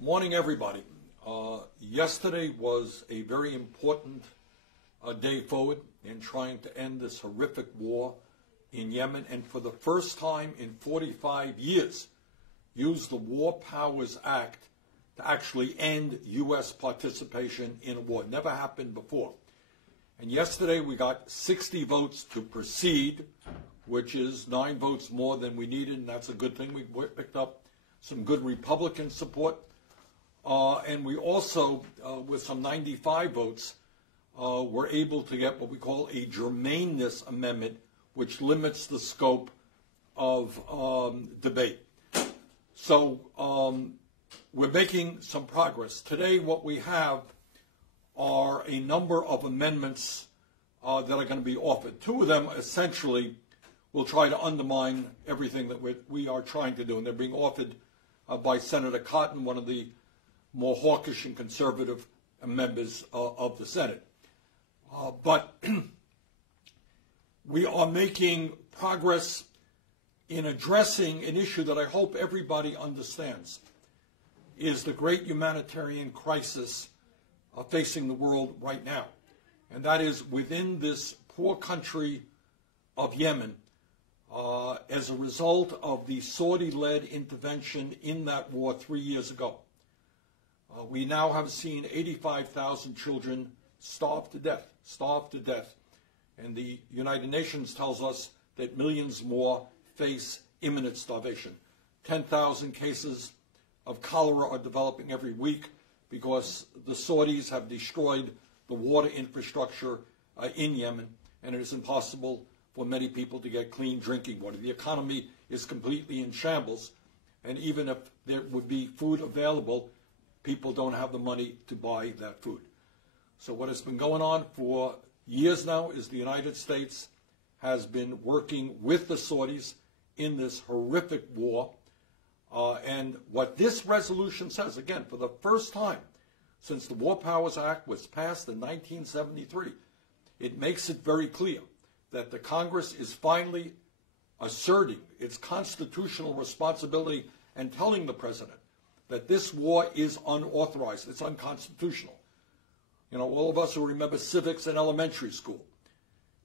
Morning, everybody. Yesterday was a very important day forward in trying to end this horrific war in Yemen, and for the first time in 45 years, use the War Powers Act to actually end U.S. participation in a war. Never happened before. And yesterday we got 60 votes to proceed, which is 9 votes more than we needed, and that's a good thing. We picked up some good Republican support. And we also, with some 95 votes, were able to get what we call a germaneness amendment, which limits the scope of debate. So we're making some progress. Today what we have are a number of amendments that are going to be offered. 2 of them essentially will try to undermine everything that we are trying to do, and they're being offered by Senator Cotton, one of the more hawkish and conservative members of the Senate. But we are making progress in addressing an issue that I hope everybody understands is the great humanitarian crisis facing the world right now. And that is within this poor country of Yemen, as a result of the Saudi-led intervention in that war 3 years ago. We now have seen 85,000 children starve to death. And the United Nations tells us that millions more face imminent starvation. 10,000 cases of cholera are developing every week because the Saudis have destroyed the water infrastructure in Yemen, and it is impossible for many people to get clean drinking water. The economy is completely in shambles, and even if there would be food available, people don't have the money to buy that food. So what has been going on for years now is the United States has been working with the Saudis in this horrific war. And what this resolution says, again, for the first time since the War Powers Act was passed in 1973, it makes it very clear that the Congress is finally asserting its constitutional responsibility and telling the President that this war is unauthorized, it's unconstitutional. You know, all of us who remember civics in elementary school,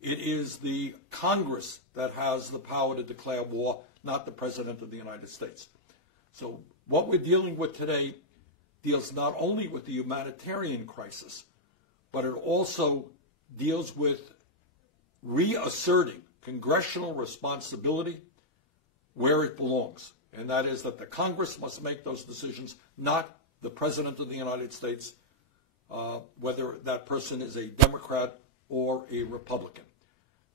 it is the Congress that has the power to declare war, not the President of the United States. So what we're dealing with today deals not only with the humanitarian crisis, but it also deals with reasserting congressional responsibility where it belongs. And that is that the Congress must make those decisions, not the President of the United States, whether that person is a Democrat or a Republican.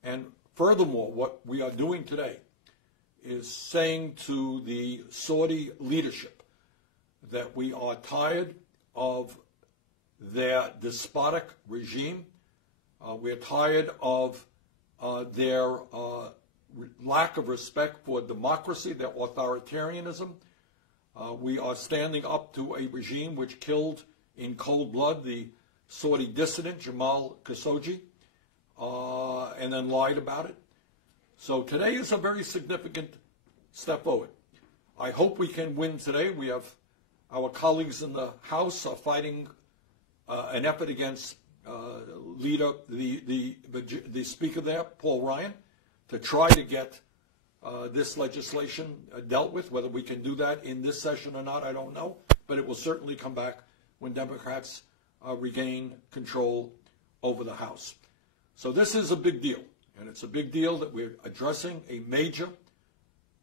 And furthermore, what we are doing today is saying to the Saudi leadership that we are tired of their despotic regime. We're tired of their lack of respect for democracy, their authoritarianism. We are standing up to a regime which killed in cold blood the Saudi dissident Jamal Khashoggi and then lied about it. So today is a very significant step forward. I hope we can win today. We have our colleagues in the House are fighting an effort against the Speaker there, Paul Ryan, to try to get this legislation dealt with. Whether we can do that in this session or not, I don't know, but it will certainly come back when Democrats regain control over the House. So this is a big deal, and it's a big deal that we're addressing the major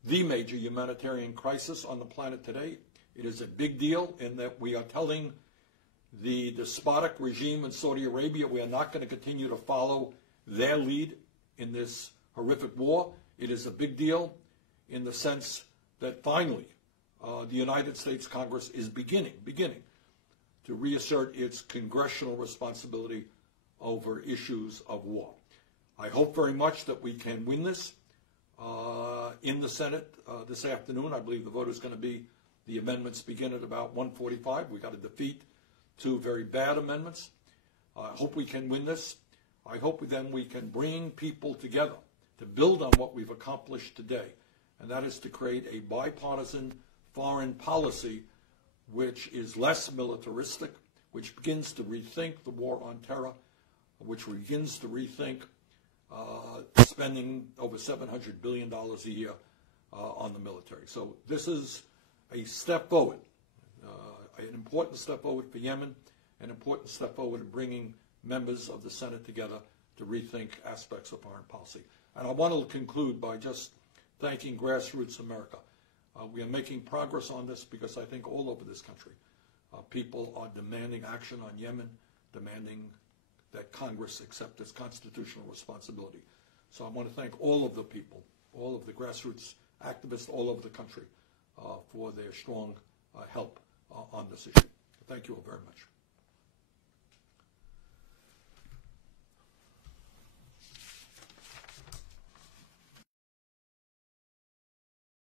humanitarian crisis on the planet today. It is a big deal in that we are telling the despotic regime in Saudi Arabia we are not going to continue to follow their lead in this horrific war. It is a big deal in the sense that finally the United States Congress is beginning to reassert its congressional responsibility over issues of war. I hope very much that we can win this in the Senate this afternoon. I believe the vote is going to be, the amendments begin at about 1:45. We've got to defeat 2 very bad amendments. I hope we can win this. I hope then we can bring people together to build on what we've accomplished today, and that is to create a bipartisan foreign policy which is less militaristic, which begins to rethink the war on terror, which begins to rethink spending over $700 billion a year on the military. So this is a step forward, an important step forward for Yemen, an important step forward in bringing members of the Senate together to rethink aspects of foreign policy. And I want to conclude by just thanking Grassroots America. We are making progress on this because I think all over this country, people are demanding action on Yemen, demanding that Congress accept its constitutional responsibility. So I want to thank all of the people, all of the grassroots activists all over the country for their strong help on this issue. Thank you all very much.